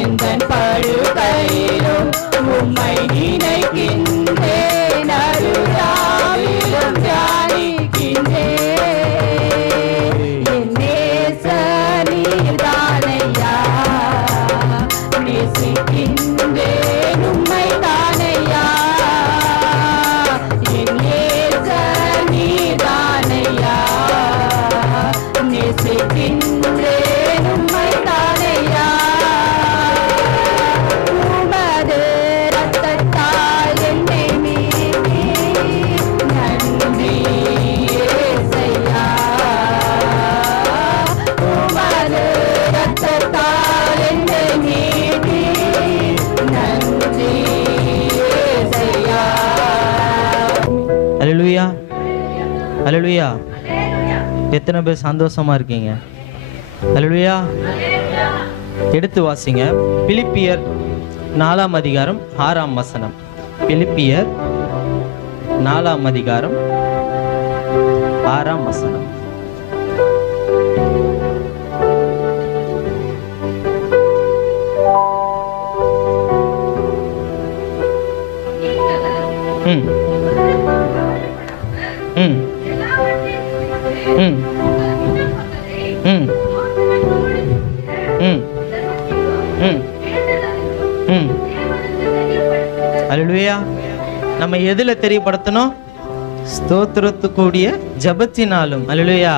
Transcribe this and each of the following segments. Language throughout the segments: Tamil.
எந்தன் படுக்கையிலும் உம்மை நினைக்கின்றேன், அருளாவிலும் தியானிக்கின்றேன். என் நேசர் நீர்தானையா, நேசிக்கின்றேன் உம்மை தானையா. என் நேசர் நீர்தானையா, நேசிக்கின்றேன் உம்மை தானையா. உமது இரத்தத்தால் என்னை மீட்பி, நன்றி இயேசையா. உமது இரத்தத்தால் என்னை மீட்பி, நன்றி இயேசையா. அல்லேலூயா, அல்லேலூயா. எத்தனை பேர் சந்தோஷமா இருக்கீங்க? அல்லேலூயா. எடுத்து வாசிங்க பிலிப்பியர் 4ஆம் அதிகாரம் 6ஆம் வசனம். பிலிப்பியர் 4ஆம் அதிகாரம் 6ஆம் வசனம். ம் ம் ம் ம் ம் ம் ம். அல்லேலூயா. நம்ம எதுல தெரியப்படுத்தணும்? ஸ்தோத்திரத்துக்கூடிய ஜபத்தினாலும். அல்லேலூயா.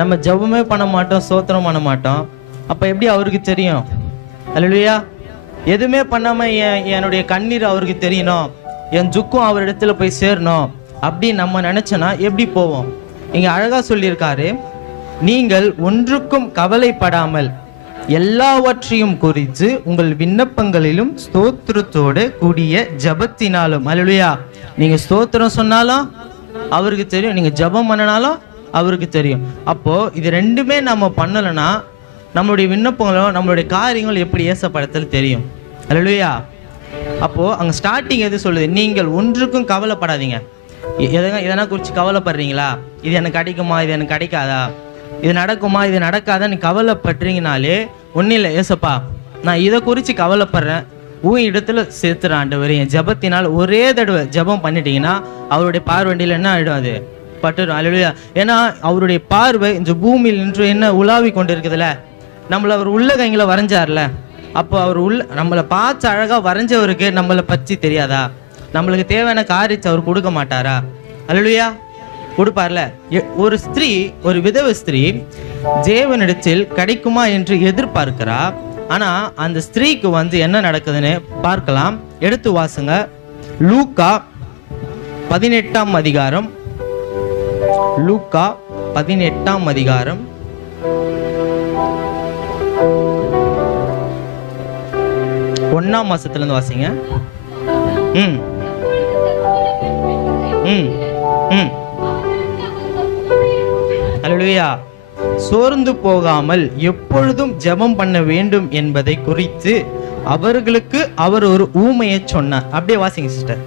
நம்ம ஜபமே பண்ண மாட்டோம், ஸ்தோத்திரம் பண்ண மாட்டோம். அப்ப எப்படி அவருக்கு தெரியும்? அல்லேலூயா. எதுவுமே பண்ணாம என்னுடைய கண்ணீர் அவருக்கு தெரியணும், என் துக்கம் அவர் இடத்துல போய் சேரணும் அப்படின்னு நம்ம நினைச்சோன்னா எப்படி போவோம்? இங்க அழகா சொல்லியிருக்காரு, நீங்கள் ஒன்றுக்கும் கவலைப்படாமல் எல்லாவற்றையும் குறித்து உங்கள் விண்ணப்பங்களிலும் ஸ்தோத்திரத்தோடு கூடிய ஜபத்தினாலும். அல்லேலூயா. நீங்க ஸ்தோத்திரம் சொன்னாலும் அவருக்கு தெரியும், நீங்க ஜபம் பண்ணினாலும் அவருக்கு தெரியும். அப்போ இது ரெண்டுமே நம்ம பண்ணலைன்னா நம்மளுடைய விண்ணப்பங்களும் நம்மளுடைய காரியங்களும் எப்படி ஏசப்படத்தில் தெரியும். அல்லேலூயா. அப்போ அங்க ஸ்டார்டிங் எது சொல்லுது? நீங்கள் ஒன்றுக்கும் கவலைப்படாதீங்க. எதனா குறித்து கவலைப்படுறீங்களா? இது எனக்கு கிடைக்குமா, இது எனக்கு கிடைக்காதா, இது நடக்குமா, இது நடக்காதா, நீ கவலைப்படுறீங்கனாலே ஒன்றும் இல்லை. ஏசப்பா, நான் இதை குறித்து கவலைப்படுறேன், உன் இடத்துல சேர்த்துற ஆண்டவர். என் ஜபத்தினால் ஒரே தடவை ஜபம் பண்ணிட்டீங்கன்னா அவருடைய பார்வண்டியில் என்ன ஆகிடும்? அது பட்டுடும். அல்லேலூயா. ஏன்னா அவருடைய பார்வை இந்த பூமியில் நின்று என்ன உலாவி கொண்டு இருக்குதுல்ல, நம்மளை அவர் உள்ள கைங்களை வரைஞ்சார்ல, அப்போ அவர் நம்மளை பார்த்து அழகாக வரைஞ்சவருக்கு நம்மளை பற்றி தெரியாதா? நம்மளுக்கு தேவையான காரியத்தை அவர் கொடுக்க மாட்டாரா? அல்லேலூயா. கொடுப்பார்ல. ஒரு ஸ்திரீ, ஒரு விதவை ஸ்திரீ தேவனிடத்தில் கிடைக்குமா என்று எதிர்பார்க்கிறா. ஆனா அந்த ஸ்திரீக்கு என்ன நடக்குதுன்னு பார்க்கலாம். எடுத்து வாசுங்க. லூக்கா 18ஆம் அதிகாரம். லூக்கா 18ஆம் அதிகாரம் 1ஆம் வசனத்திலிருந்து வாசிங்க. ம் ம் ம். அல்லேலூயா. சோர்ந்து போகாமல் எப்பொழுதும் ஜெபம் பண்ண வேண்டும் என்பதை குறித்து அவர்களுக்கு அவர் ஒரு ஊமையை சொன்னார். அப்படியே வாசிங்க சிஸ்டர்.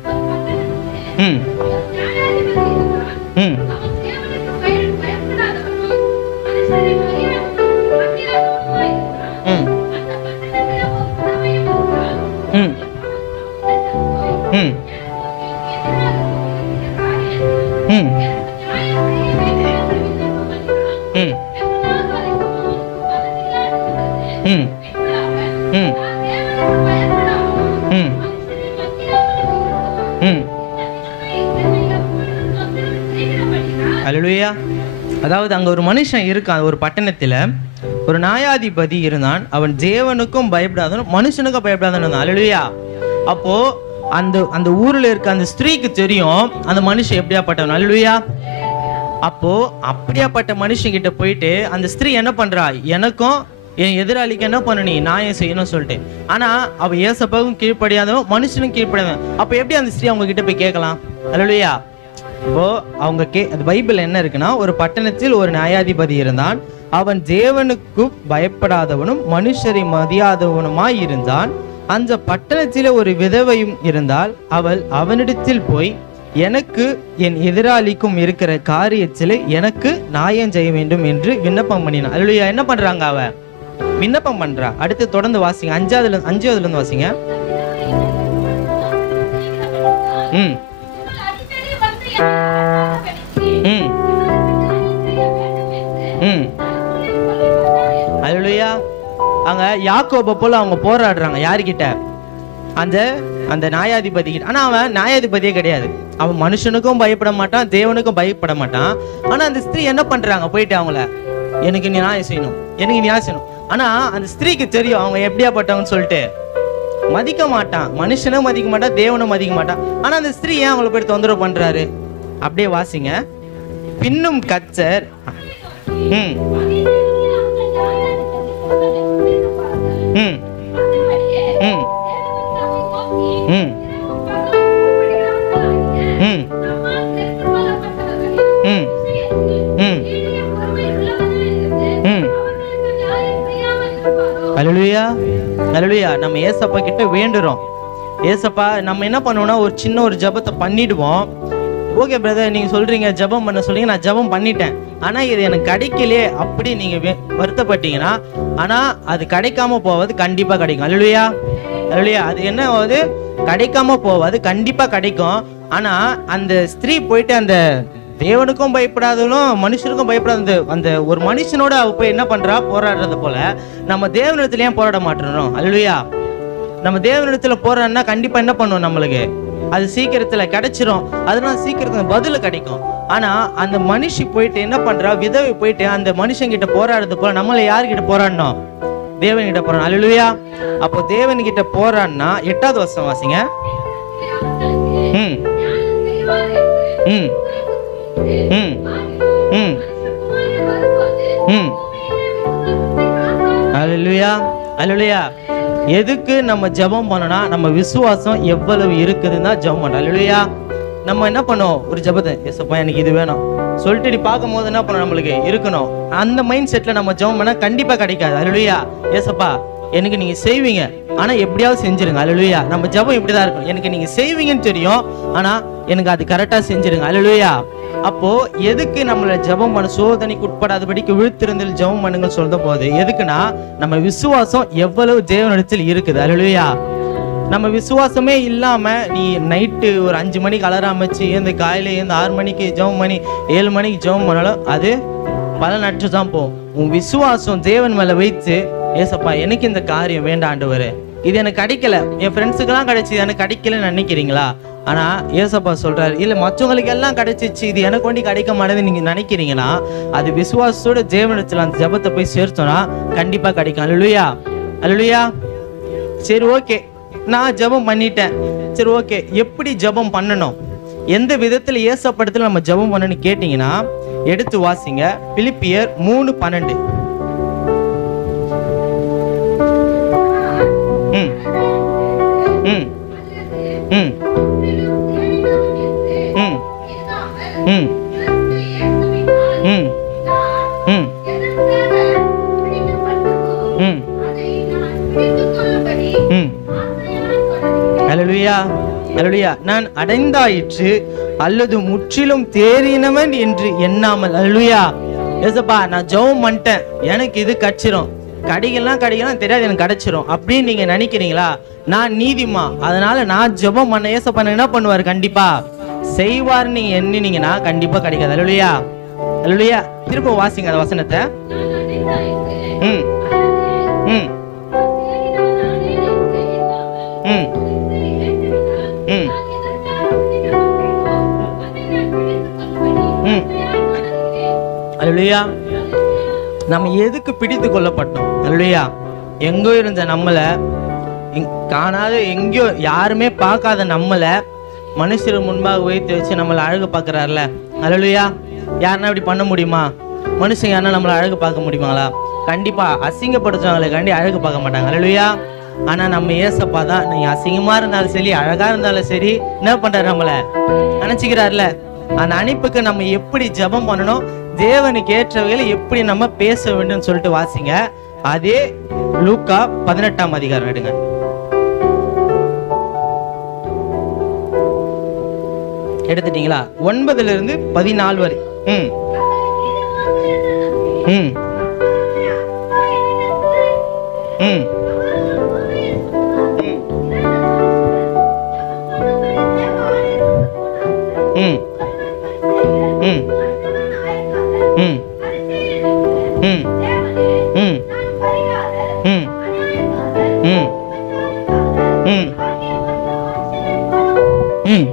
ம் ம் ம் ம் ம் ம் ம் ம் ம் ம். அல்லேலூயா. அதாவது அங்க ஒரு மனுஷன் இருக்கான். ஒரு பட்டணத்துல ஒரு நியாயாதிபதி இருந்தான். அவன் தேவனுக்கும் பயப்படாதவனும் மனுஷனுக்கும் பயப்படாதவன். அல்லேலூயா. அப்போ அந்த ஊர்ல இருக்க அந்த ஸ்திரீக்கு தெரியும் அந்த மனுஷன் எப்படியாப்பட்டவன். அல்லேலூயா. அப்போ அப்படியாப்பட்ட மனுஷன் கிட்ட போயிட்டு அந்த ஸ்திரீ என்ன பண்றா, எனக்கும் என் எதிராளிக்கு என்ன பண்ண நீ நியாயம் செய்யணும்னு சொல்லிட்டு. ஆனா அவ ஏசப்பாவும் கீழ்ப்படியாதவன், மனுஷனும் கீழ்ப்படியாதவன். அப்ப எப்படி அந்த ஸ்திரீ அவங்க கிட்ட போய் கேட்கலாம்? அல்லேலூயா. இப்போ அவங்க அது பைபிள் என்ன இருக்குன்னா, ஒரு பட்டணத்தில் ஒரு நியாயாதிபதி இருந்தான். அவன் தேவனுக்கு பயப்படாதவனும் மனுஷரை மதியாதவனுமாய் இருந்தான். அந்த பட்டணத்திலே ஒரு விதவையும் இருந்தால். அவள் அவனிடத்தில் போய், எனக்கு என் எதிராளிக்கும் இருக்கிற காரியத்தில் எனக்கு நியாயம் செய்ய வேண்டும் என்று விண்ணப்பம் பண்ணினான். அல்லேலூயா. என்ன பண்றாங்க? விண்ணப்பம் பண்றா. அடுத்து தொடர்ந்து வாசிங்க. 5வதுல இருந்து வாசிங்க. ம் ம் ம் அல்லேலூயா. அங்க யாக்கோபை போல அவங்க போராடுறாங்க. யாருக்கிட்ட? அந்த நியாயாதிபதி கிட்ட. ஆனா அவன் நியாயாதிபதியே கிடையாது. அவன் மனுஷனுக்கும் பயப்பட மாட்டான், தேவனுக்கும் பயப்பட மாட்டான். ஆனா அந்த ஸ்திரீ என்ன பண்றாங்க? போயிட்டு அவங்கள எனக்கு நீ நியாயம் செய்யணும், எனக்கு நியாயம் செய்யணும். ஆனா அந்த ஸ்திரீக்கு தெரியும் அவங்க எப்படியாப்பட்டவங்கன்னு சொல்லிட்டு. மதிக்க மாட்டான், மனுஷனும் மதிக்க மாட்டான், தேவனும் மதிக்க மாட்டான். ஆனா அந்த ஸ்திரீ ஏன் அவங்களை போய் தொந்தரவு பண்றாரு? அப்படியே வாசிங்க. பின்னும் கர்த்தர் ம் ம் ம் ம் ம் ம் ம் ம் அல்லேலூயா அல்லேலூயா. நம்ம ஏசப்பா கிட்ட வேண்டுறோம். ஏசப்பா நம்ம என்ன பண்ணுவோம்னா ஒரு சின்ன ஒரு ஜெபத்தை பண்ணிடுவோம். ஓகே பிரதர், நீங்க சொல்றீங்க ஜெபம் பண்ண சொல்றீங்க, நான் ஜெபம் பண்ணிட்டேன், ஆனா இது எனக்கு கிடைக்கலையே அப்படி நீங்க வருத்தப்பட்டீங்கன்னா, ஆனா அது கிடைக்காம போவது கண்டிப்பா கிடைக்கும். அல்லேலூயா அல்லேலூயா. அது என்ன ஆகுது? கிடைக்காம போவது கண்டிப்பா கிடைக்கும். ஆனா அந்த ஸ்திரீ போயிட்டு அந்த தேவனுக்கும் பயப்படாதவளும் மனுஷனுக்கும் பயப்படாத அந்த ஒரு மனுஷனோட அவ போய் என்ன பண்றா? போராடுறது போல நம்ம தேவனிடத்துல ஏன் போராட மாட்டோம்? அல்லேலூயா. நம்ம தேவனிடத்துல போராடினா கண்டிப்பா என்ன பண்ணுவோம்? நம்மளுக்கு அது சீக்கிரத்துல கிடைச்சிரும். அதனால சீக்கிரத்துல பதில் கிடைக்கும். ஆனா அந்த மனுஷி போயிட்டு என்ன பண்றா? விதவை போயிட்டு அந்த மனுஷன் கிட்ட போராடுறது போல நம்மள யாருக்கிட்ட போராடணும்? தேவன் கிட்ட போராடணும். அல்லேலூயா. அப்போ தேவன் கிட்ட போராடினா 8வது வசனம் வாசிங்க. ம் ம் ம் ம் ம் அல்லேலூயா அல்லேலூயா. எதுக்கு நம்ம ஜெபம் பண்ணனா? நம்ம விசுவாசம் எவ்வளவு இருக்குதுன்னா ஜெபம் பண்ணணும். அல்லேலூயா. நம்ம என்ன பண்ணோம்? ஒரு ஜெபத்தை ஏசப்பா எனக்கு இது வேணும் சொல்லிட்டு பார்க்கும் போது என்ன பண்ணணும்? நம்மளுக்கு இருக்கணும். அந்த மைண்ட் செட்ல நம்ம ஜெபம் பண்ணா கண்டிப்பா கிடைக்காது. அல்லேலூயா. ஏசப்பா எனக்கு நீங்க செய்வீங்க, ஆனா எப்படியாவது செஞ்சிருங்க. அல்லேலூயா. நம்ம ஜெபம் இப்படிதான் இருக்கும். எனக்கு நீங்க செய்வீங்கன்னு தெரியும், ஆனா எனக்கு அது கரெக்டா செஞ்சிருங்க. அல்லேலூயா. அப்போ எதுக்கு நம்மள ஜெபம் பண்ண? சோதனைக்கு உட்படாதபடிக்கு விழுத்திருந்தில் ஜெபம் பண்ணுங்க சொல்ற போது எதுக்குன்னா நம்ம விசுவாசம் எவ்வளவு தேவனிடத்தில் இருக்குது. அல்லேலூயா. நம்ம விசுவாசமே இல்லாம நீ நைட்டு ஒரு 5 மணிக்கு அலாரம் வச்சு இந்த காலையில 6 மணிக்கு ஜெபம் பண்ணி 7 மணிக்கு ஜெபம் பண்ணாலும் அது பலனற்று தான் போகும். உன் விசுவாசம் தேவன் மேல வைத்து ஏசப்பா எனக்கு இந்த காரியம் வேண்டாம் ஆண்டவரே, இது எனக்கு கிடைக்கல, என் ஃப்ரெண்ட்ஸுக்கெல்லாம் கிடைச்சது எனக்கு கிடைக்கலன்னு நினைக்கிறீங்களா? ஆனா ஏசப்பா சொல்றாரு, இல்ல மற்றவங்களுக்கு எல்லாம் கிடைச்சிச்சு, இது எனக்கு ஒண்டி கிடைக்க மாட்டேன்னு நீங்க நினைக்கிறீங்கன்னா அது விசுவாசத்தோட தேவனிடத்துல அந்த ஜெபத்தை போய் சேர்த்தோம்னா கண்டிப்பா கிடைக்கும். அல்லேலூயா அல்லேலூயா. சரி ஓகே, நான் ஜெபம் பண்ணிட்டேன். சரி ஓகே, எப்படி ஜெபம் பண்ணணும், எந்த விதத்துல ஏசப்படத்துல நம்ம ஜெபம் பண்ணணும்னு கேட்டீங்கன்னா எடுத்து வாசிங்க. பிலிப்பியர் 3:12. ம் ம் ம் ம் ம் ம் ம் ம் ம் அல்லேலூயா அல்லேலூயா. நான் அடைந்தாயிற்று அல்லது முற்றிலும் தேறினவன் என்று எண்ணாமல். அல்லேலூயா. ஏசப்பா நான் ஜெபம் பண்ணிட்டேன், எனக்கு இது கிடைச்சிரும், கிடைக்கலாம் தெரியாது, எனக்கு கிடைச்சிரும் அப்படின்னு நீங்க நினைக்கிறீங்களா? நான் நீதிமா, அதனால நான் ஜெபம் பண்ண ஏசப்பா என்ன பண்ணுவாரு? கண்டிப்பா செய்வார். நீங்க எண்ணினீங்கன்னா கண்டிப்பா கிடைக்காது. அல்லேலூயா அல்லேலூயா. திரும்ப வாசிங்க அந்த வசனத்தை. ம் ம் ம் ம் ம் அல்லேலூயா. நம்ம எதுக்கு பிடித்து கொள்ளப்பட்டோம்? அல்லேலூயா. எங்கோ இருந்த நம்மள காணாத, எங்கேயோ யாருமே பார்க்காத நம்மள மனுஷர் முன்பாக வைத்து வச்சு நம்மள அழகு பார்க்கறாருல. அல்லேலூயா. யாருன்னா இப்படி பண்ண முடியுமா? மனுஷங்க யாருன்னா நம்மள அழகு பார்க்க முடியுமாங்களா? கண்டிப்பா அசிங்கப்படுத்துவாங்களுக்காண்டி அழகு பார்க்க மாட்டாங்க. அல்லேலூயா. ஆனா நம்ம ஏசப்பா தான், நீங்க அசிங்கமா இருந்தாலும் சரி அழகா இருந்தாலும் சரி என்ன பண்றாரு? நம்மள நினைச்சுக்கிறாருல. அந்த அனுப்புக்கு நம்ம எப்படி ஜெபம் பண்ணணும், தேவனுக்கு ஏற்ற வகையில எப்படி நம்ம பேச வேண்டும் சொல்லிட்டு வாசிங்க. அதே லூக்கா 18ஆம் அதிகாரம் எடுங்க. எடுத்துட்டீங்களா? 9 to 14 வரை. ம் ம் ம் ம் ம் ம் ம் ம் ம் ம் ம் ம்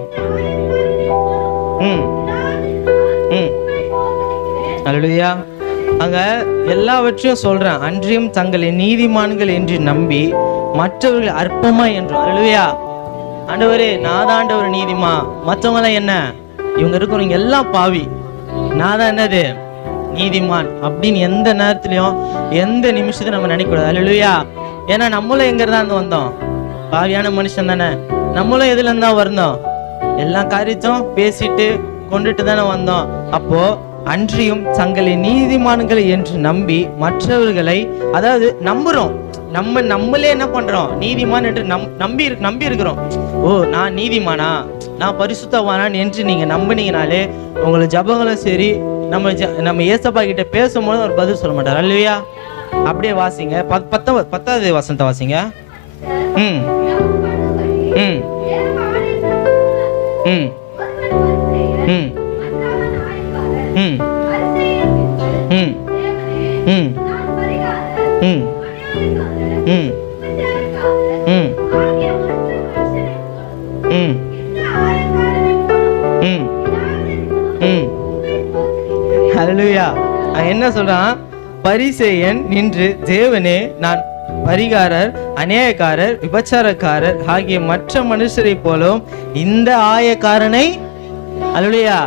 ம் ம் அல்லேலூயா. அங்க எல்லாவற்றையும் சொல்றேன். அன்றியும் தங்களை நீதிமான்கள் என்று நம்பி மற்றவர்கள் அற்பமா என்றும். அல்லேலூயா. ஆண்டவரே, நான் தான் ஆண்டவர் நீதிமா, மற்றவங்க எல்லாம் என்ன, இவங்க இருக்கிறவங்க எல்லாம் பாவி, நான் தான் என்னது நீதிமான் அப்படின்னு எந்த நேரத்திலையும் எந்த நிமிஷத்தையும் நம்ம நினைக்கக்கூடாது. அல்லேலூயா. ஏன்னா நம்மளும் எங்க இருந்தா வந்தோம், பாவியான மனுஷன் தானே. நம்மளும் எதுல இருந்தா வந்தோம், எல்லா காரியத்தையும் பேசிட்டு கொண்டுட்டு தானே வந்தோம். அப்போ அன்றியும் தங்களை நீதிமான்கள் என்று நம்பி மற்றவர்களை, அதாவது நம்புறோம், நம்மளே என்ன பண்றோம், நீதிமான் என்று நம்பி இருக்கிறோம். ஓ, நான் நீதிமானா, நான் பரிசுத்தவானான் என்று நீங்க நம்பினீங்கனாலே உங்களை ஜபங்களும் சரி, நம்ம ஏசப்பா கிட்ட பேசும்போது அவர் பதில் சொல்ல மாட்டார். அல்லையா? அப்படியே வாசிங்க, 10வது வசனத்தை வாசிங்க. ம் ம் ம் ம் ம் ம் ம் ம் ம் ம் ம் ம் ம் ஹல்லேலூயா. என்ன சொல்றான்? பரிசேயன் நின்று, தேவனே, நான் பரிகாரர், அநியாயக்காரர், விபச்சாரக்காரர் ஆகிய மற்ற மனுஷரை போலும் இந்த ஆயக்காரனை, அல்லேலூயா,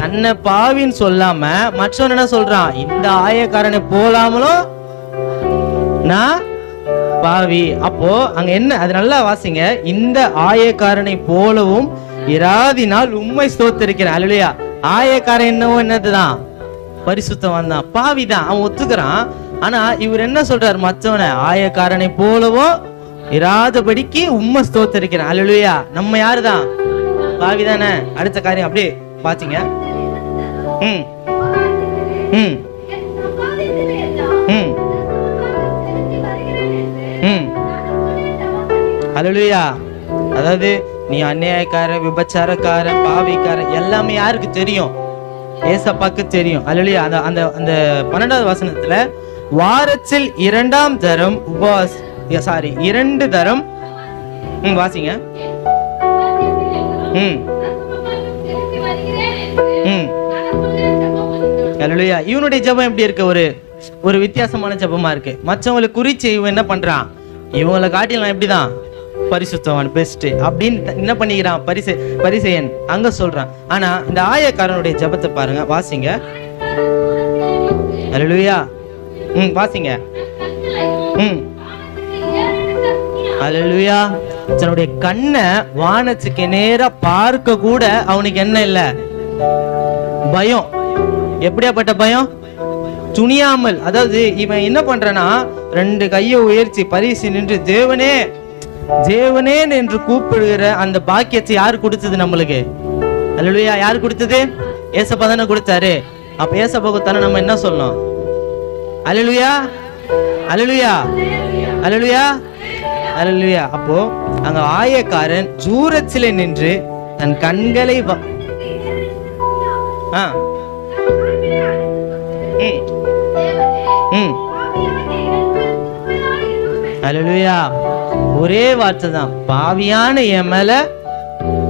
தன்னை பாவின்னு சொல்லாம மற்றவன் என்ன சொல்றான், இந்த ஆயக்காரனை போலாமலும் நான் பாவி. அப்போ அங்க என்ன, அது நல்லா வாசிங்க. இந்த ஆயக்காரனை போலவும் இராதினால் உம்மை ஸ்தோத்திரிக்கிறேன். அல்லேலூயா. ஆயக்காரன் என்னதுதான், பரிசுத்தவான் தான், பாவி தான், அவன் ஒத்துக்கிறான். ஆனா இவர் என்ன சொல்றாரு, மற்றவனை ஆயக்காரனை போலவும் இராதபடிக்கு உம்மை ஸ்தோத்திரிக்கிறேன். அல்லேலூயா. நம்ம யாருதான், பாவி தானே. அடுத்த காரியம் அப்படியே பாத்தீங்க. ம் ம் ம் ம் அல்லேலூயா. அதாவது நீ அநியாயக்கார, விபச்சாரக்கார, பாவிக்கார எல்லாமே யாருக்கு தெரியும்? ஏசப்பாக்கு தெரியும். அல்லேலூயா. அந்த அந்த 12வது வசனத்துல வாரத்தில் 2 தரம் 2 தரம் வாசிங்க. ம் ம் அல்லேலூயா. இவனுடைய ஜெபம் எப்படி இருக்கு? ஒரு வித்தியாசமான ஜெபமா இருக்கு. மற்றவங்களை குறிச்சு இவன் என்ன பண்றான், இவங்களை காட்டிலாம் எப்படிதான் பரிசுத்தவான், பெஸ்ட் அப்படின்னு என்ன பண்ணிக்கிறான் பரிசேயன் அங்க சொல்றான். ஆனா இந்த ஆயக்காரனுடைய ஜெபத்தை பாருங்க, வாசிங்க. அல்லேலூயா. ம் வாசிங்க. ம் அல்லேலூயா. தன்னுடைய கண்ணை வானத்துக்கு நேரா பார்க்க கூட அவனுக்கு என்ன இல்ல, பயம். எப்படியாப்பட்ட பயம்? துணியாமல். அதாவது இவன் என்ன பண்றானா, 2 கையை உயர்த்தி பரிசு நின்று தேவனே தேவனே என்று கூப்பிடுகிற அந்த பாக்கியத்தை யாரு கொடுத்தது நம்மளுக்கு? அல்லேலூயா. யாரு கொடுத்தது? ஏசப்பா தானே கொடுத்தாரு. அப்ப ஏசப்பா கொடுத்தானே நம்ம என்ன சொல்லணும்? அல்லேலூயா, அல்லேலூயா, அல்லேலூயா, அல்லேலூயா. அப்போ அங்க ஆயக்காரன் தூரத்திலே நின்று தன் கண்களை அல்லேலூயா. ஒரே வார்த்தை தான், பாவியான என் மேல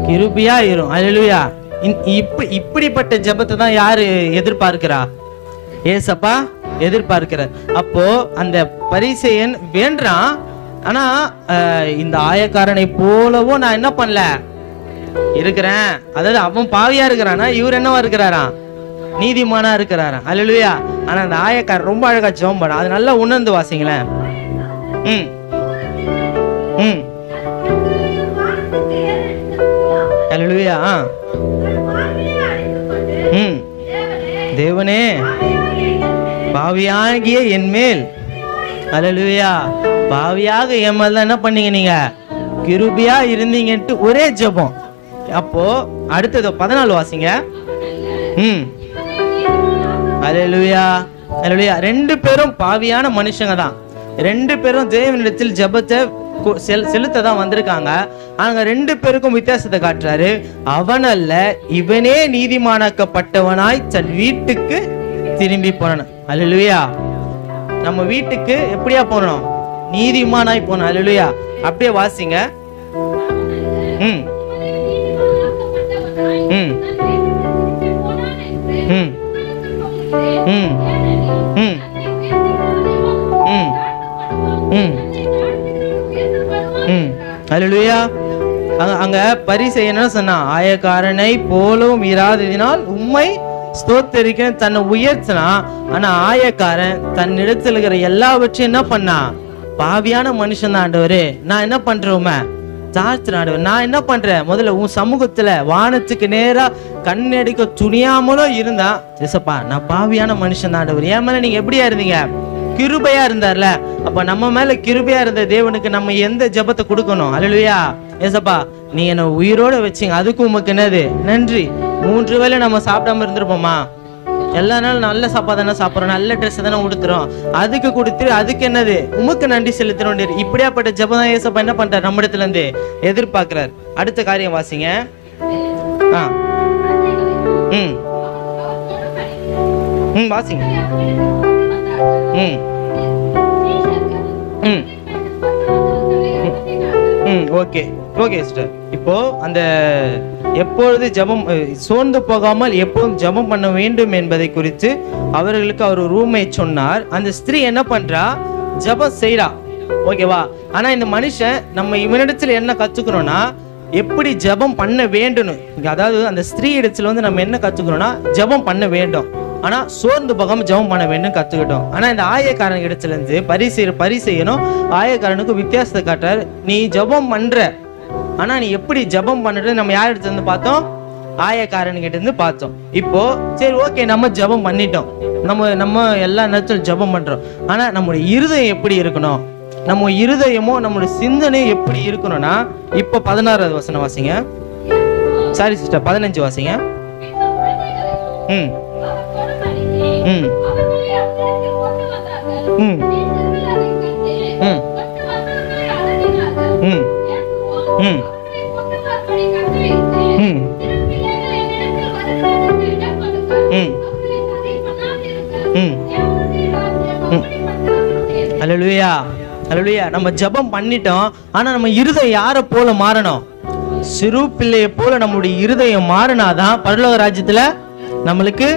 கிருபையா இரும். அல்லேலூயா. இப்படிப்பட்ட ஜெபத்தை தான் யாரு எதிர்பார்க்கிறா? ஏசப்பா எதிர்பார்க்கிறார். அப்போ அந்த பரிசேயன் வேண்டான். ஆனா இந்த ஆயக்காரனை போலவும் நான் என்ன பண்ணல இருக்கிறேன். அதாவது அவன் பாவியா இருக்கிறானா, இவர் என்னவா இருக்கிறாரா? நீதிமானா இருக்கிறாரா? அல்லேலூயா. ஆனா அந்த ஆயக்காரன் ரொம்ப அழகா ஜெபம் பண்ண, அது நல்லா உணர்ந்து வாசிங்களேன். ம் ம் அல்லேலூயா. ம் தேவனே, பாவியாகிய என் மேல், அல்லேலூயா, பாவியாக என் மேல என்ன பண்ணீங்க, நீங்க கிருபையா இருந்தீங்கன்ட்டு ஒரே ஜெபம். அப்போ அடுத்தது 14 வாசிங்க. ம் அல்லேலூயா, அல்லேலூயா. 2 பேரும் பாவியான மனுஷங்க தான். 2 பேரும் தேவனிடத்தில் ஜெபத்தை செலுத்த தான் வந்திருக்காங்க. அங்க 2 பேருக்கும் வித்தியாசத்தை காட்டுறாரு. அவன் அல்ல, இவனே நீதிமானாக்கப்பட்டவனாய் தன் வீட்டுக்கு திரும்பி போனான். அல்லேலூயா. நம்ம வீட்டுக்கு எப்படியா போனோம்? நீதிமானாய் போனோம். அல்லேலூயா. அப்படியே வாசிங்க. ம் ம் ம் ம் ம் ம் ம் அல்லேலூயா. அங்க பரிசேயன் என்ன சொன்னா? ஆயக்காரனை போலும் இராததினால் உம்மை ஸ்தோத்தரிக்க தன்னை உயர்த்தினா. ஆனா ஆயக்காரன் தன்னிடத்தில் இருக்கிற எல்லாவற்றையும் என்ன பண்ணா? பாவியான மனுஷன் தான் ஆண்டவரே, நான் என்ன பண்றேன்? தாழ்த்துறேன். நான் என்ன பண்றேன்? முதல்ல உன் சமூகத்துல வானத்துக்கு நேரா கண்ணடிக்க துணியாமலும் இருந்தா, ஏசப்பா நான் பாவியான மனுஷன் தான் ஆண்டவர், என் மேல நீங்க எப்படியா இருந்தீங்க? கிருபையா இருந்தார்ல. அப்ப நம்ம மேல கிருபையா இருந்த தேவனுக்கு நம்ம எந்த ஜெபத்தை கொடுக்கணும்? அல்லேலூயா. ஏசப்பா நீ என்ன உயிரோட வச்சீங்க, அதுக்கு உமக்கு என்னது நன்றி. 3 வேளை நம்ம சாப்பிடாம இருந்திருப்போமா? எல்லா நாளும் நல்ல சாப்பாடு தானே சாப்பிட்றோம், நல்ல ட்ரெஸ் தானே உடுத்துறோம், அதுக்கு கொடுத்துட்டு அதுக்கு என்னது உமக்கு நன்றி செலுத்துறோம். இப்படியாப்பட்ட ஜெபம் தான் ஏசப்பா என்ன பண்றாரு? நம்ம இடத்துல இருந்து எதிர்பார்க்கிறார். அடுத்த காரியம் வாசிங்க. ம் ம் வாசிங்க. ம் ம் ம் ஓகே ஓகே சிஸ்டர். இப்போ அந்த எப்பொழுது ஜெபம் சோர்ந்து போகாமல் எப்போதும் ஜெபம் பண்ண வேண்டும் என்பதை குறித்து அவர்களுக்கு அவர் ரூமை சொன்னார். அந்த ஸ்திரீ என்ன பண்றா? ஜெபம் செய்யறா. ஓகேவா? ஆனா இந்த மனுஷன் நம்ம இவனிடத்துல என்ன கத்துக்கணும்னா எப்படி ஜெபம் பண்ண வேண்டும். அதாவது அந்த ஸ்திரீ இடத்துல வந்து நம்ம என்ன கத்துக்கணும்னா ஜெபம் பண்ண வேண்டும், ஆனா சோர்ந்து போகாம ஜெபம் பண்ண வேண்டும் கத்துக்கிட்டோம். ஆனா இந்த ஆயக்காரன் இடத்துல இருந்து பரிசெய்யணும். ஆயக்காரனுக்கு வித்தியாசத்தை காட்டுறாரு. நீ ஜெபம் பண்ற, ஆனா நீ எப்படி ஜெபம் பண்றது நம்ம யார் இடத்துல இருந்து பார்த்தோம்? ஆயக்காரன் கிட்ட இருந்து பார்த்தோம். இப்போ சரி ஓகே நம்ம ஜெபம் பண்ணிட்டோம், நம்ம எல்லா நேரத்திலும் ஜெபம் பண்றோம். ஆனா நம்முடைய இருதயம் எப்படி இருக்கணும்? நம்ம இருதயமோ நம்முடைய சிந்தனை எப்படி இருக்கணும்னா, இப்போ 16வது வசனம் வாசிங்க. சாரி சிஸ்டர் 15 வாசிங்க. ம் ம் ம் ம் ம் ம் அல்லேலூயா அல்லேலூயா. நம்ம ஜெபம் பண்ணிட்டோம், ஆனா நம்ம இருதயம் யாரை போல மாறணும்? சிறு பிள்ளையை போல நம்முடைய இருதயம் மாறினாதான் பரலோக ராஜ்யத்துல நம்மளுக்கு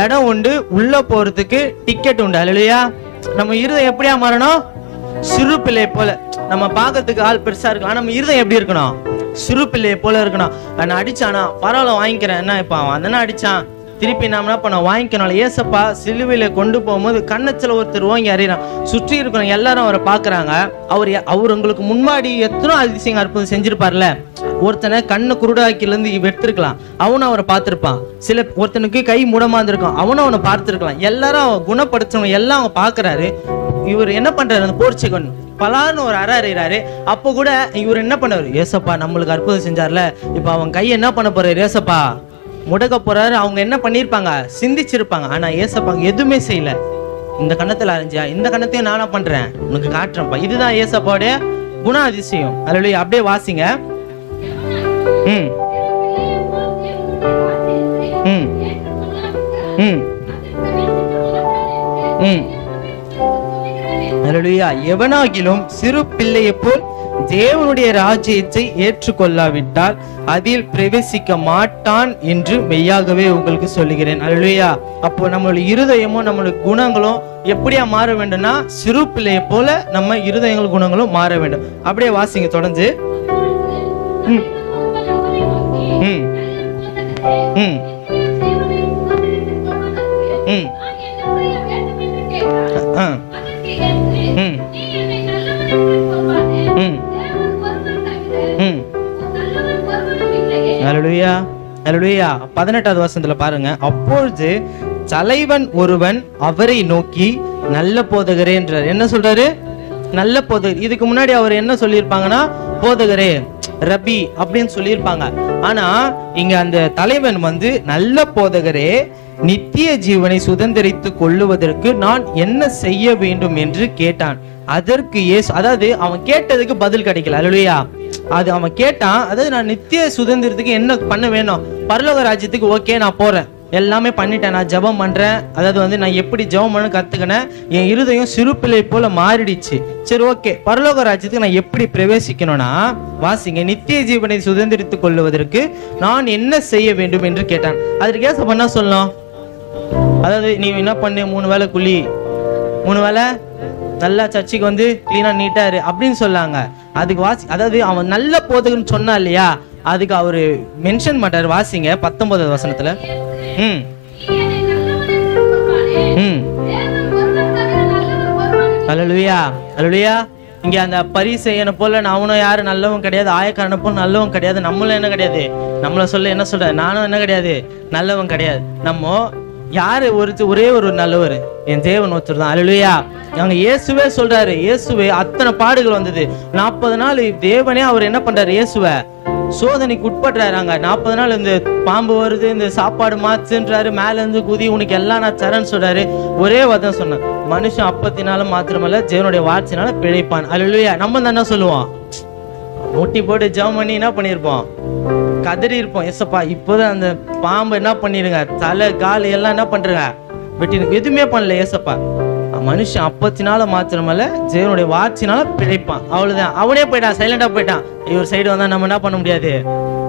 இடம் உண்டு, உள்ள போறதுக்கு டிக்கெட் உண்டு. அல்லேலூயா. நம்ம இருதயம் எப்படியா மாறணும்? சிறு பிள்ளையை போல. நம்ம பார்க்கறதுக்கு ஆள் பெருசா இருக்கலாம், நம்ம இருதயம் எப்படி இருக்கணும்? சிறு பிள்ளையை போல இருக்கணும். நான் அடிச்சானா பரவாயில்ல வாங்கிக்கிறேன், என்ன இப்ப அவன் தானே அடிச்சான், திருப்பி நாம என்ன பண்ண வாங்கிக்கணும். ஏசப்பா சிலுவையில கொண்டு போகும்போது கண்ணத்துல ஒருத்தர் ஓங்கி அறிறான். சுற்றி இருக்கிறவங்க எல்லாரும் அவரை பாக்குறாங்க. அவர் உங்களுக்கு முன்னாடி எத்தனோ அதிசயங்க அற்புதம் செஞ்சிருப்பார்ல. ஒருத்தனை கண்ணு குருடாக்கில இருந்து எடுத்திருக்கலாம், அவனும் அவரை பார்த்திருப்பான். ஒருத்தனுக்கு கை மூடமா இருந்திருக்கும், அவனும் அவனை பார்த்திருக்கலாம். எல்லாரும் குணப்படுத்தவங்க எல்லாம் அவங்க பாக்குறாரு. இவர் என்ன பண்றாரு? அந்த போர்ச்சுகன் பலான்னு ஒரு அறிறாரு. அப்போ கூட இவர் என்ன பண்ணாரு? ஏசப்பா நம்மளுக்கு அற்புதம் செஞ்சார்ல, இப்ப அவன் கையை என்ன பண்ண போறாரு? ஏசப்பா முடக்க போறாரு. அவங்க என்ன பண்ணிருப்பாங்க? சிந்திச்சிருப்பாங்க. ஆனா ஏசப்பா எதுவுமே செய்யல. இந்த கண்ணத்துல அரைஞ்சியா, இந்த கண்ணத்தையும் நானா பண்றேன், உனக்கு காட்டுறேன்ப்பா. இதுதான் ஏசப்பாவுடைய குண அதிசயம். அல்லேலூயா. அப்படியே வாசிங்க. ம் ம் ம் ம் அல்லேலூயா. எவனாகிலும் சிறு பிள்ளையை போல் தேவனுடைய ராஜ்யத்தை ஏற்றுக்கொள்ளாவிட்டால் அதில் பிரவேசிக்க மாட்டான் என்று மெய்யாகவே உங்களுக்கு சொல்லுகிறேன். அல்லேலூயா. அப்போ நம்மளுடைய இருதயமும் நம்மளுடைய குணங்களும் எப்படியா மாற வேண்டும்னா சிறு பிள்ளையை போல நம்ம இருதயங்கள் குணங்களும் மாற வேண்டும். அப்படியே வாசிங்க தொடர்ந்து. ம் ம் ம் ம் அல்லேலூயா அல்லேலூயா. 18வது வசனத்துல பாருங்க. அப்பொழுது தலைவன் ஒருவன் அவரை நோக்கி நல்ல போதகரே என்றார். என்ன சொல்றாரு? நல்ல போதகர். இதுக்கு முன்னாடி அவர் என்ன சொல்லியிருப்பாங்கன்னா போதகரே, ரபி அப்படின்னு சொல்லியிருப்பாங்க. ஆனா இங்க அந்த தலைவன் வந்து நல்ல போதகரே, நித்திய ஜீவனை சுதந்திரித்துக் கொள்ளுவதற்கு நான் என்ன செய்ய வேண்டும் என்று கேட்டான். அதற்கு இயேசு, அதாவது அவன் கேட்டதுக்கு பதில் கிடைக்கல. அல்லேலூயா. அது அவன் கேட்டான், அதாவது நான் நித்திய சுதந்திரத்துக்கு என்ன பண்ண வேணும், பரலோக ராஜ்யத்துக்கு ஓகே நான் போறேன், எல்லாமே பண்ணிட்டேன், நான் ஜெபம் பண்றேன், அதாவது நான் எப்படி ஜெபம் பண்ண கத்துக்கினேன், என் இருதயம் சிறு பிள்ளை போல மாறிடுச்சு, சரி ஓகே பரலோக ராஜ்யத்துக்கு நான் எப்படி பிரவேசிக்கணும்னா, வாசிங்க, நித்திய ஜீவனை சுதந்திரித்துக் கொள்வதற்கு நான் என்ன செய்ய வேண்டும் என்று கேட்டான். அதற்கு ஏசப்பா என்ன சொல்லணும், அதாவது நீ என்ன பண்ணு, 3 வேளை குழி, 3 வேளை நல்லா சர்ச்சுக்கு வந்து கிளீனா நீட்டா இரு அப்படின்னு சொல்லாங்க. அதுக்கு அதாவது அவன் நல்ல போதகன்னு சொன்னா இல்லையா, அதுக்கு அவரு மென்ஷன் மாட்டாரு. வாசிங்க 19வது வசனத்துல. அல்லேலூயா, அல்லேலூயா. இங்க அந்த பரிசேயனை போல அவனும் யாரும் நல்லவன் கிடையாது, ஆயக்காரனை போல நல்லவன் கிடையாது, நம்மளும் என்ன கிடையாது, நம்மள சொல்ல என்ன சொல்ற, நானும் என்ன கிடையாது, நல்லவன் கிடையாது. நம்ம யாரு ஒரே ஒரு நல்லவர், என் தேவன் ஒருத்தர் தான். அல்லேலூயா. அங்க இயேசுவே சொல்றாரு, இயேசுவே அத்தனை பாடுகள் வந்தது, 40 நாள் தேவனே அவர் என்ன பண்றாரு, இயேசுவை சோதனைக்கு உட்படுறாங்க. 40 நாள் இந்த பாம்பு வருது, இந்த சாப்பாடு மாத்துன்றாரு, மேல இருந்து குதி, உனக்கு எல்லாம் நான் தரேன்னு சொல்றாரு. ஒரே வதம் சொன்ன, மனுஷன் அப்பத்தினால மாத்திரமல்ல தேவனுடைய வார்த்தையினால பிழைப்பான். அல்லேலூயா. நம்ம தான் என்ன சொல்லுவோம், முட்டி போட்டு ஜெபம் பண்ணி என்ன பண்ணிருப்போம், கதறி இருப்போம், எசப்பா இப்போதான் அந்த பாம்பு என்ன பண்ணிருங்க, தலை கால் எல்லாம் என்ன பண்றங்க வெட்டி, எதுவுமே பண்ணல ஏசப்பா. மனுஷன் அப்பத்தினால மாத்திரமல்ல தேவனுடைய வார்த்தையினால பிழைப்பான். அவ்வளவுதான். அவனே போயிட்டான், சைலண்டா போயிட்டான். இவர் சைடு வந்தா நம்ம என்ன பண்ண முடியாது,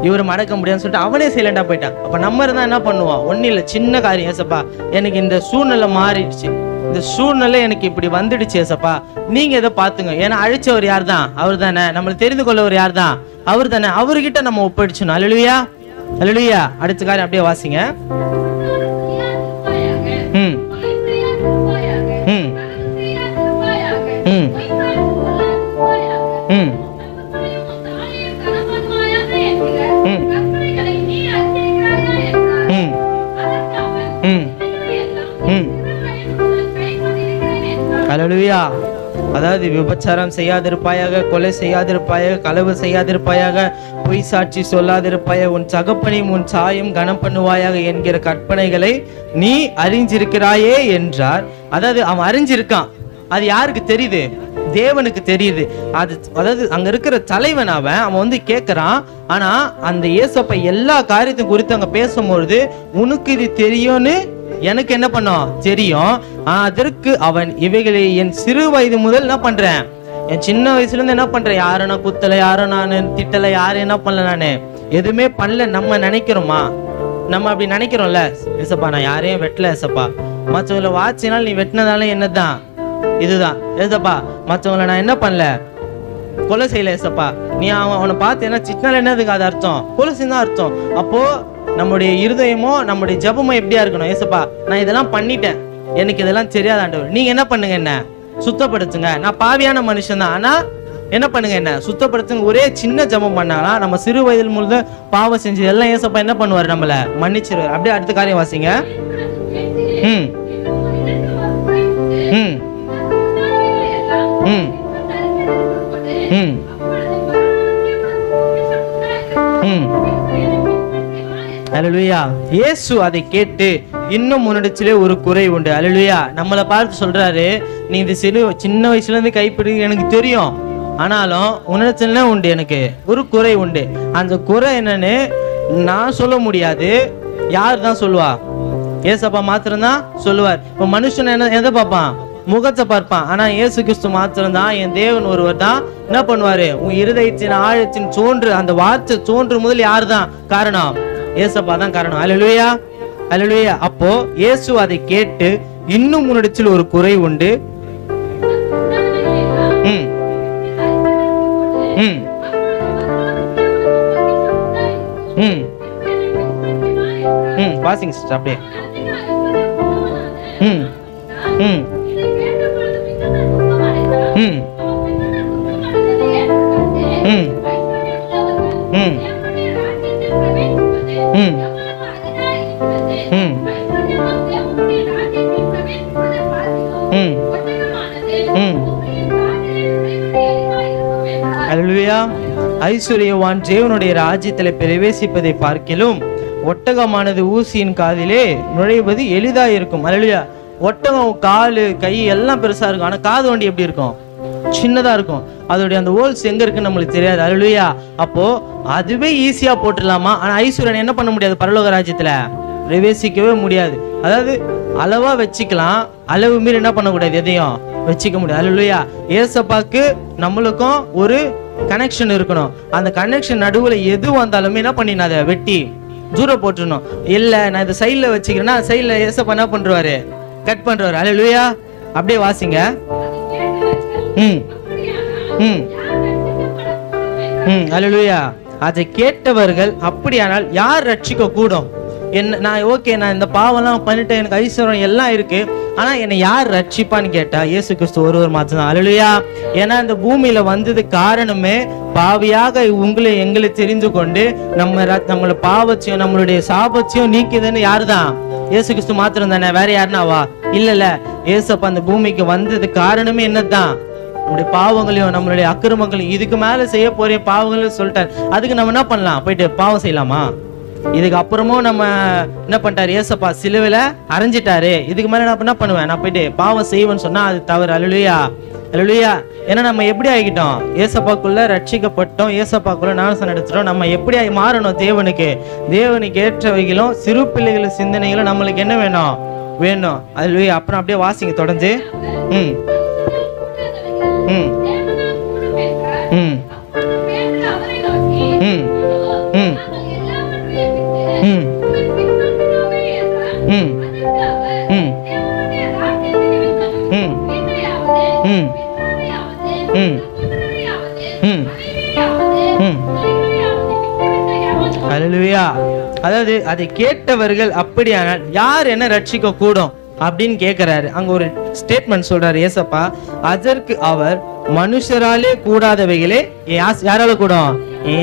இவரை மடக்க முடியாதுன்னு சொல்லிட்டு அவனே சைலண்டா போயிட்டான். அப்ப நம்ம இருந்தா என்ன பண்ணுவோம், ஒன்னும் இல்ல, சின்ன காரியம், ஏசப்பா எனக்கு இந்த சூழ்நிலை மாறிடுச்சு, இந்த சூழ்நிலை எனக்கு இப்படி வந்துடுச்சு ஏசப்பா, நீங்க இதை பாத்துங்க. ஏன்னா அழிச்சவர் யார் தான், அவர் தானே. நம்மளை தெரிந்து கொள்ளவர் யார் தான், அவர் தானே. அவர்கிட்ட நம்ம ஒப்படைச்சணும். அல்லேலூயா, அல்லேலூயா. அடுத்த காரியம் அப்படியே வாசிங்க. அல்லேலூயா. அதாவது விபச்சாரம் செய்யாதிருப்பாயாக, கொலை செய்யாதிருப்பாயாக, களவு செய்யாதிருப்பாயாக, பொய் சாட்சி சொல்லாதிருப்பாயாக, உன் சகப்பனையும் உன் சாயும் கனம் பண்ணுவாயாக என்கிற கற்பனைகளை நீ அறிஞ்சிருக்கிறாயே என்றார். அதாவது அவன் அறிஞ்சிருக்கான், அது யாருக்கு தெரியுது, தேவனுக்கு தெரியுது. அதாவது அங்க இருக்கிற தலைவன் அவன் வந்து கேட்கிறான். ஆனா அந்த இயேசப்பா எல்லா காரியத்தையும் குறித்து அங்க பேசும்பொழுது, உனக்கு இது தெரியும்னு எனக்கு என்ன பண்ணும் தெரியும், அதற்கு அவன் இவைகளை என் சிறு வயது முதல் என்ன பண்றேன், என் சின்ன வயசுல இருந்து என்ன பண்றேன், யாரும் நான் குத்தல, யாரும் நான் திட்டல, யாரும் என்ன பண்ணல, நானு எதுவுமே பண்ணல. நம்ம நினைக்கிறோமா, நம்ம அப்படி நினைக்கிறோம்ல, ஏசப்பா நான் யாரையும் வெட்டல ஏசப்பா, மற்றவங்களை வாட்சினால் நீ வெட்டினதால என்னதான் இதுதான் ஏசப்பா, மற்றவங்களை நான் என்ன பண்ணல, கொலை செய்யல ஏசப்பா, நீ அவனை பார்த்து என்ன சிட்டினால என்னதுக்கு அது அர்த்தம், கொலை செய்தான் அர்த்தம். அப்போ நம்முடைய இருதயமோ நம்முடைய ஜபமோ எப்படியா இருக்கணும், ஏசப்பா நான் இதெல்லாம் பண்ணிட்டேன், எனக்கு இதெல்லாம் தெரியாத ஆண்டவர், நீங்க என்ன பண்ணுங்க, என்ன சுத்தப்படுத்துங்க, நான் பாவியான மனுஷன் தான், ஆனா என்ன பண்ணுங்க, என்ன சுத்தப்படுத்துங்க. ஒரே சின்ன ஜபம் பண்ணாலாம் நம்ம சிறு வயதில் முழுத பாவம் செஞ்சு எல்லாம் ஏசப்பா என்ன பண்ணுவாரு, நம்மள மன்னிச்சிருவாரு. அப்படியே அடுத்த காரியம் வாசிங்க. அல்லேலூயா. இயேசு அதை கேட்டு, இன்னும் உன்னிடத்திலே ஒரு குறை உண்டு. அல்லேலூயா. நம்மளை பார்த்து சொல்றாரு, நீ இந்த சின்ன வயசுல இருந்து கைப்பிடி எனக்கு தெரியும், ஆனாலும் உன்னிடத்துல உண்டு எனக்கு ஒரு குறை உண்டு. அந்த குறை என்னன்னு நான் சொல்ல முடியாது, யார் தான் சொல்லுவா, ஏசப்பா மாத்திரம்தான் சொல்லுவார். இப்ப மனுஷன் எதை பார்ப்பான், முகத்தை பார்ப்பான். ஆனா இயேசு கிறிஸ்து மாத்திரம் தான், என் தேவன் ஒருவர் தான் என்ன பண்ணுவாரு, உன் இருதயத்தின் ஆழத்தின் தோன்று, அந்த வார்த்தை தோன்று முதல் யார் தான் காரணம், ஏசப்பா தான் காரணம். அல்லேலூயா, அல்லேலூயா. அப்போ இயேசு அதை கேட்டு, இன்னும் உன்னிடத்தில் ஒரு குறை உண்டு, வாசிங்க சிஸ்டர் அப்படியே. அல்லேலூயா. ஐஸ்வர்யவான் தேவனுடைய ராஜ்யத்தில் பிரவேசிப்பதை பார்க்கிலும் ஒட்டகமானது ஊசியின் காதிலே நுழைவது எளிதா இருக்கும். அல்லேலூயா. ஒட்டகம் காலு கை எல்லாம் பெருசா இருக்கும், ஆனா காது வண்டி எப்படி இருக்கும், சின்னதா இருக்கும். அதோடைய அந்த ஹோல்ஸ் எங்க இருக்குன்னு நம்மளுக்கு தெரியாது. அல்லேலூயா. அப்போ அதுவே ஈஸியா போட்டுடலாமா? ஆனா ஐஸ்வர்யன் என்ன பண்ண முடியாது? பரலோக ராஜ்யத்துல பிரவேசிக்கவே முடியாது. அதாவது அளவா வச்சுக்கலாம், அளவு மீறி என்ன பண்ணக்கூடாது? எதையும் வச்சுக்க முடியாது. அல்லேலூயா. ஏசப்பாக்கு நம்மளுக்கும் ஒரு கனெக்ஷன் இருக்கணும். அந்த கனெக்ஷன் நடுவுல எது வந்தாலுமே என்ன பண்ணினா அதை வெட்டி தூரம் போட்டுடணும். இல்ல நான் இந்த சைட்ல வச்சுக்கிறேன்னா சைட்ல ஏசப்பா என்ன பண்றாரு? கட் பண்றாரு. அல்லேலூயா. அப்படியே வாசிங்க. அல்லேலூயா. அதை கேட்டவர்கள் அப்படியானால் யார் ரட்சிக்க கூடும்? என்ன நான் ஓகே, நான் இந்த பாவம்லாம் பண்ணிட்டேன், எனக்கு ஐஸ்வர்யம் எல்லாம் இருக்கு, ஆனா என்னை யார் ரட்சிப்பான்னு கேட்டா இயேசு கிறிஸ்து ஒருவர் மாத்திரம். அல்லேலூயா. ஏன்னா இந்த பூமியில வந்தது காரணமே பாவியாக உங்களை எங்களை தெரிந்து கொண்டு நம்மளோட பாவத்தையும் நம்மளுடைய சாபத்தையும் நீக்கிதுன்னு யாருதான்? இயேசு கிறிஸ்து மாத்திரம் தானே, வேற யாருனாவா? இல்ல. ஏசப்பா அந்த பூமிக்கு வந்தது காரணமே என்னதான்? நம்மளுடைய பாவங்களையும் நம்மளுடைய அக்கிரமங்களையும், இதுக்கு மேல செய்ய போற பாவங்களையும் சொல்லிட்டாரு. அதுக்கு நம்ம என்ன பண்ணலாம்? போயிட்டு பாவம் செய்யலாமா? இதுக்கு அப்புறமும் நம்ம என்ன பண்ணிட்டாரு? ஏசப்பா சிலுவையில அரைஞ்சிட்டாரு. இதுக்கு மேல நான் என்ன பண்ணுவேன்? நான் போயிட்டு பாவம் செய்வேன்னு சொன்னா அது தவறு. அல்லேலூயா. அல்லேலூயா. ஏன்னா நம்ம எப்படி ஆகிட்டோம்? ஏசப்பாக்குள்ள ரட்சிக்கப்பட்டோம், ஏசப்பாக்குள்ள ஞானஸ்நானம் எடுத்துட்டோம். நம்ம எப்படி மாறணும்? தேவனுக்கு ஏற்றவைகளும் சிறு பிள்ளைகள் சிந்தனைகளும் நம்மளுக்கு என்ன வேணும். அல்லேலூயா. அப்புறம் அப்படியே வாசிங்க தொடர்ந்து. அல்லேலூயா. அதாவது அதை கேட்டவர்கள் அப்படியானால் யார் என்ன ரட்சிக்க கூடும் அப்படின்னு கேட்கிறாரு. அங்க ஒரு ஸ்டேட்மெண்ட் சொல்றாரு ஏசப்பா. அதற்கு அவர் மனுஷராலே கூடாதவைகளே யாரால கூடும்?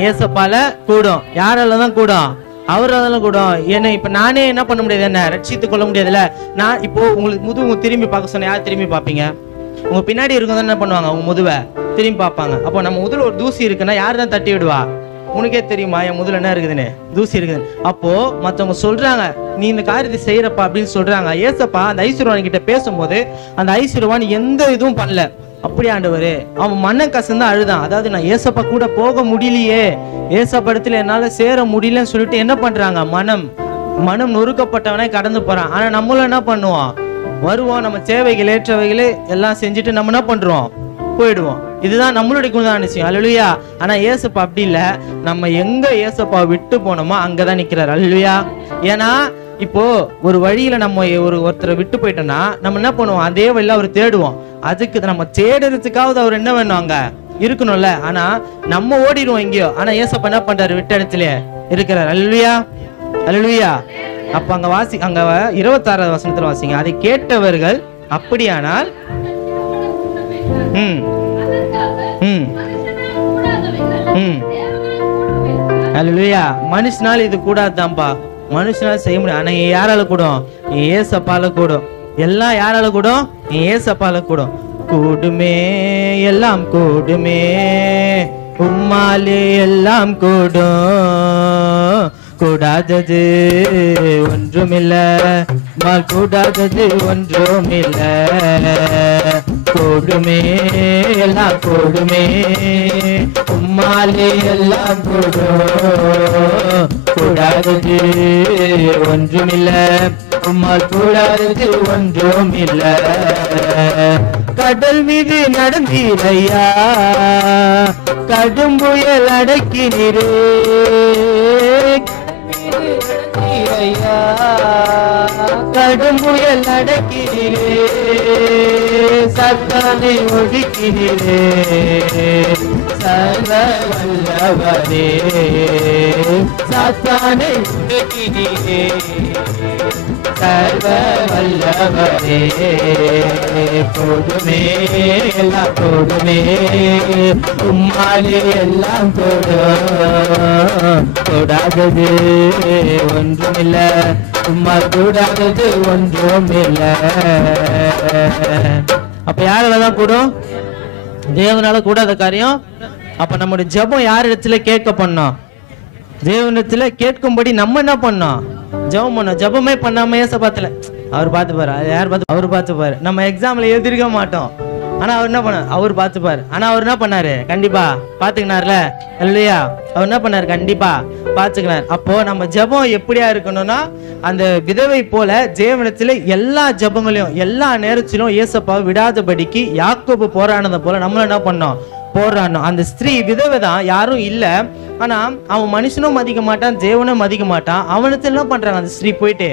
ஏசப்பால கூடும். யாராலதான் கூடும்? அவரால கூடும். ஏன்னா இப்ப நானே என்ன பண்ண முடியாது? என்ன ரட்சித்துக் கொள்ள முடியாதுல்ல. நான் இப்போ உங்களுக்கு முதுகு திரும்பி பார்க்க சொன்ன, யார் திரும்பி பார்ப்பீங்க? உங்க பின்னாடி இருக்கவங்க என்ன பண்ணுவாங்க? உங்க முதுவை திரும்பி பார்ப்பாங்க. அப்போ நம்ம முதுல ஒரு தூசி இருக்குன்னா யார் தான் தட்டி விடுவா? உனக்கே தெரியுமா என் முதல்ல என்ன இருக்குதுன்னு? தூசி இருக்குது. அப்போ மத்தவங்க சொல்றாங்க நீ இந்த காரியத்தை செய்யறப்பா அப்படின்னு சொல்றாங்க. ஏசப்பா அந்த ஐஸ்வர்யவான் கிட்ட பேசும்போது அந்த ஐஸ்வர்யவான் எந்த இதுவும் பண்ணல. அப்படி ஆண்டவரே, அவன் மன கசந்து அழுதான். அதாவது நான் ஏசப்பா கூட போக முடியலையே, ஏசப்பா இடத்துல என்னால சேர முடியலன்னு சொல்லிட்டு என்ன பண்றாங்க? மனம் நொறுக்கப்பட்டவனே கடந்து போறான். ஆனா நம்மளும் என்ன பண்ணுவோம்? வருவோம், நம்ம தேவைகள் ஏற்றவைகளே எல்லாம் செஞ்சுட்டு நம்ம என்ன பண்றோம்? போயிடுவோம். இதுதான் நம்மளுடைய குணாதிசயம். அல்லேலூயா. ஆனா ஏசப்பா அப்படி இல்ல. நம்ம எங்க ஏசப்பா விட்டு போனோமோ அங்கதான் நிக்கிறார். அல்லேலூயா. ஏன்னா இப்போ ஒரு வழியில நம்ம ஒருத்தரை விட்டு போயிட்டோம்னா நம்ம என்ன பண்ணுவோம்? அதே வழியில அவர் தேடுவோம். அதுக்கு நம்ம தேடுறதுக்காவது அவர் என்ன வேணும்? அங்க இருக்கணும்ல. ஆனா நம்ம ஓடிடுவோம் எங்கேயோ. ஆனா ஏசப்பா என்ன பண்றாரு? விட்ட இடத்துல இருக்கிறார். அல்லேலூயா. அல்லேலூயா. அப்ப அங்க 26வது வசனத்துல வாசிங்க. அதை கேட்டவர்கள் அப்படியானால் அல்லேலூயா. மனுஷனால இது கூடாதுதான்பா. மனுஷனால செய்ய முடியும். ஆனா யாரால கூடும்? ஏசப்பால கூடும். எல்லாம் யாரால கூடும்? ஏசப்பால கூடும். கூடுமே, எல்லாம் கூடுமே, உம்மாலே எல்லாம் கூடும். கூடாதது ஒன்றுமில்ல, கூடாதது ஒன்றுமில்ல. கூடுமே, எல்லாம் கூடுமே, உம்மாலே எல்லாம் கூடும். கூடாதது ஒன்றுமில்ல, உம்மால் கூடாதது ஒன்றுமில்ல. கடல் மீது நடந்தீரையா, கடும் புயல் அடக்கினீரே. கடும் புயல் அடக்கினீரே, சாத்தானை ஒடுக்கினீரே. சர்வ வல்லவரே, சாத்தானை ஒடுக்கினீரே. சர்வ வல்லவரே, போடுமே, எல்லாம் போடுமே, உம்மாலே எல்லாம் போடும். கூடாதது ஒன்றுமில்ல, உம்மால் கூடாதது ஒன்றுமில்ல. அப்ப யாராலதான் கூடும்? தேவனால கூடாத காரியம். அப்ப நம்முடைய ஜெபம் யார் இடத்துல கேட்க பண்ணோம்? தேவனிடத்துல கேட்கும்படி நம்ம என்ன பண்ணோம்? ஜெபம் பண்ணோம். ஜெபமே பண்ணாம ஏசப்பாத்துல அவர் பார்த்துப்பாரு. யார் பார்த்து? அவர் பார்த்துப்பாரு. நம்ம எக்ஸாம்ல எழுதிருக்க மாட்டோம். ஆனா அவர் என்ன பண்ண அவர் பார்த்துப்பாரு. ஆனா அவர் என்ன பண்ணாரு? கண்டிப்பா பாத்துக்கினார்ல இல்லையா? அவர் என்ன பண்ணாரு? கண்டிப்பா பாத்துக்கினார். அப்போ நம்ம ஜெபம் எப்படியா இருக்கணும்னா அந்த விதவை போல தேவனிடத்துல எல்லா ஜெபங்களையும் எல்லா நேரத்திலும் ஏசப்பாவை விடாதபடிக்கு யாக்கோபு போராடினதை போல நம்மளும் என்ன பண்ணோம்? போராடணும். அந்த ஸ்திரீ விதவை தான், யாரும் இல்ல. ஆனா அவன் மனுஷனும் மதிக்க மாட்டான், தேவனும் மதிக்க மாட்டான். அவனுக்கு என்ன பண்றாங்க? அந்த ஸ்திரீ போயிட்டு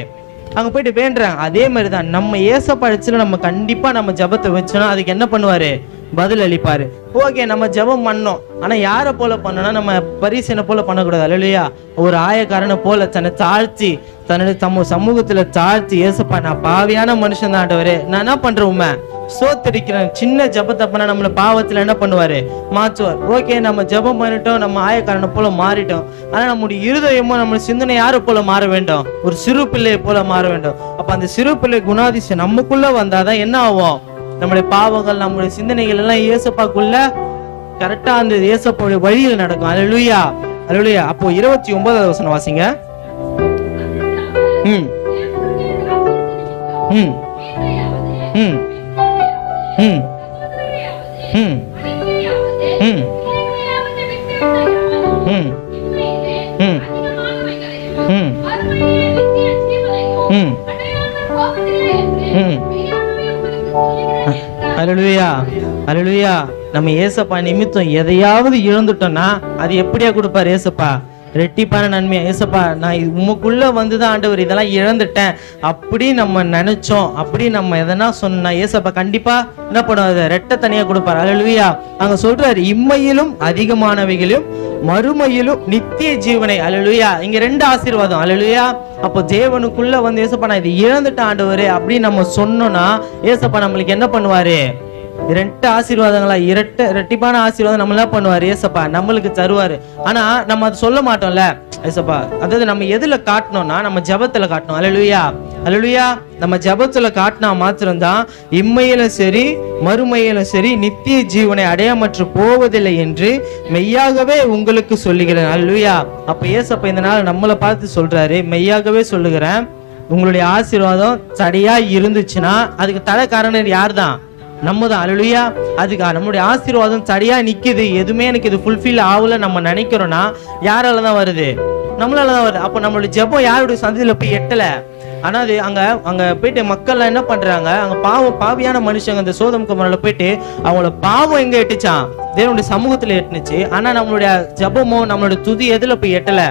அங்க போயிட்டு வேண்டுறாங்க. அதே மாதிரிதான் நம்ம ஏசப்பா இடத்துல நம்ம கண்டிப்பா நம்ம ஜெபத்தை வச்சோம்னா அதுக்கு என்ன பண்ணுவாரு? பதில் அளிப்பாரு. ஓகே, நம்ம ஜெபம் பண்ணோம். ஆனா யாரை போல பண்ணோம்னா நம்ம பரிசனை போல பண்ணக்கூடாது இல்லையா? ஒரு ஆயக்காரனை போல தன்னை தாழ்த்தி தன்னுடைய சமூகத்துல தாழ்த்தி, ஏசப்பா நான் பாவியான மனுஷன் தான் ஆண்டவரே, நான் என்ன பண்றேன்? உண்மை சோத்தடிக்கிறேன். சின்ன ஜெபத்தை பண்ணா நம்மள பாவத்துல என்ன பண்ணுவாரு? மாற்றுவார். ஓகே, நம்ம ஜெபம் பண்ணிட்டோம், நம்ம ஆயக்காரனை போல மாறிட்டோம். ஆனா நம்முடைய இருதயமும் நம்ம சிந்தனை யாரை போல மாற வேண்டும்? ஒரு சிறு பிள்ளையை போல மாற வேண்டும். அப்ப அந்த சிறு பிள்ளை குணாதிசயம் நமக்குள்ள வந்தாதான் என்ன ஆகும்? நம்முடைய பாவங்கள் நம்முடைய சிந்தனைகள் எல்லாம் ஏசப்பாக்குள்ள கரெக்டா அந்த ஏசப்பாவுடைய வழியில் நடக்கும். அல்லேலூயா, அல்லேலூயா. அப்போ 29வது வசனம் வாசிங்க. ம் ம் ம் ம் ம் ம் ம் ம் ம் ம் ம். அல்லேலூயா, அல்லேலூயா. நம்ம ஏசப்பா நிமித்தம் எதையாவது இழந்துட்டோம்னா அது எப்படியா கொடுப்பாரு ஏசப்பா? ரெட்டிப்பான நன்மையா. ஏசப்பா நான் உமக்குள்ள வந்துதான் ஆண்டவர் இதெல்லாம் இழந்துட்டேன் அப்படி நம்ம நினைச்சோம், அப்படி நம்ம எதனா சொன்னா ஏசப்பா கண்டிப்பா என்ன பண்ணுவாரு? ரெட்டை தனியா கொடுப்பாரு. அல்லேலூயா. அங்க சொல்றாரு இம்மையிலும் அதிகமானவைகளும் மறுமையிலும் நித்திய ஜீவனை. அல்லேலூயா. இங்க 2 ஆசீர்வாதம். அல்லேலூயா. அப்போ தேவனுக்குள்ள வந்து ஏசப்பா நான் இது இழந்துட்டேன் ஆண்டவரே அப்படின்னு நம்ம சொன்னோம்னா ஏசப்பா நம்மளுக்கு என்ன பண்ணுவாரு? 2 ஆசீர்வாதங்களா, இரட்டிப்பான ஆசீர்வாதம் நம்ம என்ன பண்ணுவாரு? ஏசப்பா நம்மளுக்கு தருவாரு. ஆனா நம்ம அதை சொல்ல மாட்டோம்ல ஏசப்பா. அதாவது நம்ம எதுல காட்டணும்னா நம்ம ஜெபத்துல காட்டணும். அல்லேலூயா, அல்லேலூயா. நம்ம ஜெபத்துல காட்டினா மாத்திரம்தான் இம்மையிலும் சரி மறுமையிலும் சரி நித்திய ஜீவனை அடையாமற்று போவதில்லை என்று மெய்யாகவே உங்களுக்கு சொல்லுகிறேன். அல்லேலூயா. அப்ப ஏசப்பா இந்த நாள் நம்மளை பார்த்து சொல்றாரு, மெய்யாகவே சொல்லுகிறேன், உங்களுடைய ஆசீர்வாதம் தடையா இருந்துச்சுன்னா அதுக்கு தடை காரணம் யார் தான்? நம்ம தான். அல்லேலூயா. அதுக்கு நம்மளுடைய ஆசீர்வாதம் தடையா நிக்குது, எதுவுமே எனக்கு இது ஃபுல்ஃபில் ஆகல நம்ம நினைக்கிறோம்னா யாரால தான் வருது? நம்மளால தான் வருது. அப்போ நம்மளுடைய ஜெபம் யாருடைய சந்ததியில போய் எட்டல. ஆனா அது அங்க போயிட்டு மக்கள் என்ன பண்றாங்க? அங்க பாவியான மனுஷங்க அந்த சோதம் குமாரில போயிட்டு அவங்களோட பாவம் எங்க எட்டுச்சான்? தேவனுடைய சமூகத்துல எட்டுனுச்சு. ஆனா நம்மளுடைய ஜெபமோ நம்மளுடைய துதி எதுல போய் எட்டல?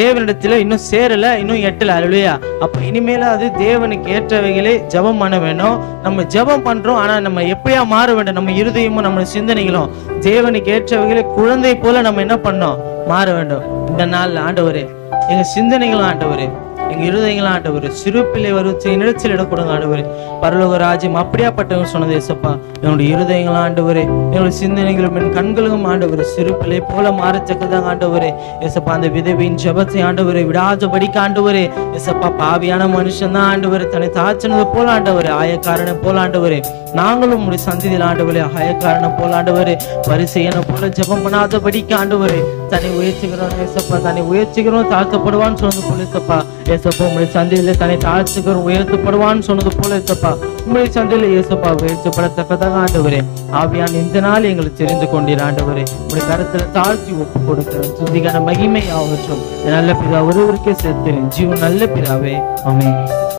தேவனிடத்துல இன்னும் சேரல, இன்னும் எட்டல. அல்லேலூயா. அப்ப இனிமேல அது தேவனுக்கு ஏற்றவைகளே ஜெபம் பண்ண வேணும். நம்ம ஜெபம் பண்றோம், ஆனா நம்ம எப்படியா மாற வேண்டும்? நம்ம இருதயமும் நம்ம சிந்தனைகளும் தேவனுக்கு ஏற்றவைகளே குழந்தை போல நம்ம என்ன பண்ணோம்? மாற வேண்டும். இந்த நாள் ஆண்டவரே எங்க சிந்தனைகளும் ஆண்டவரே எங்க இருதயங்களும் ஆண்டவரே சிறு பிள்ளை வருவதை நிலச்சில் இட கொடுங்க ஆண்டவரே. பரலோக ராஜ்யம் அப்படியாப்பட்டவங்க சொன்னது ஏசப்பா. என்னுடைய இருதயங்களும் ஆண்டவரே என்னுடைய சிந்தனைகளும் என் கண்களும் ஆண்டவரே சிறு பிள்ளை போல மாறத்தக்கதாக ஆண்டவரே. ஏசப்பா அந்த விதவியின் ஜெபத்தை ஆண்டவரே விடாதபடிக்கு ஆண்டவரே. ஏசப்பா பாவியான மனுஷன் தான் ஆண்டவரே தன்னை தாழ்த்தினது போல ஆண்டவரே, ஆயக்காரனை போல ஆண்டவரே நாங்களும் உடைய சந்ததியில் ஆண்டவரே ஆயக்காரனை போல ஆண்டவரே பரிசெயனை போல ஜெபம் பண்ணாதபடிக்கு ஆண்டவரே தன்னை உயர்த்துகிறோம். ஏசப்பா தன்னை உயர்த்துகிறோம் தாழ்த்தப்படுவான்னு சொன்னது போல ஏசப்பா. ஏசப்பா உங்களுடைய சந்தையில தன்னை தாழ்த்துகிறோம் உயர்த்தப்படுவான்னு சொன்னது போல ஏசப்பா உங்களுடைய சந்தையில ஏசப்பா உயர்த்தப்படத்தக்கதாக ஆண்டவரே ஆவியான இந்த நாள் எங்களுக்கு தெரிந்து கொண்டீர் ஆண்டவரே. உங்களுடைய கருத்துல தாழ்த்தி ஒப்பு கொடுக்கிறோம். துதிக்கான மகிமை ஆகட்டும். நல்ல பிதா ஒருவருக்கே சேர்த்து ஜீவன் நல்ல பிதாவே. ஆமென்.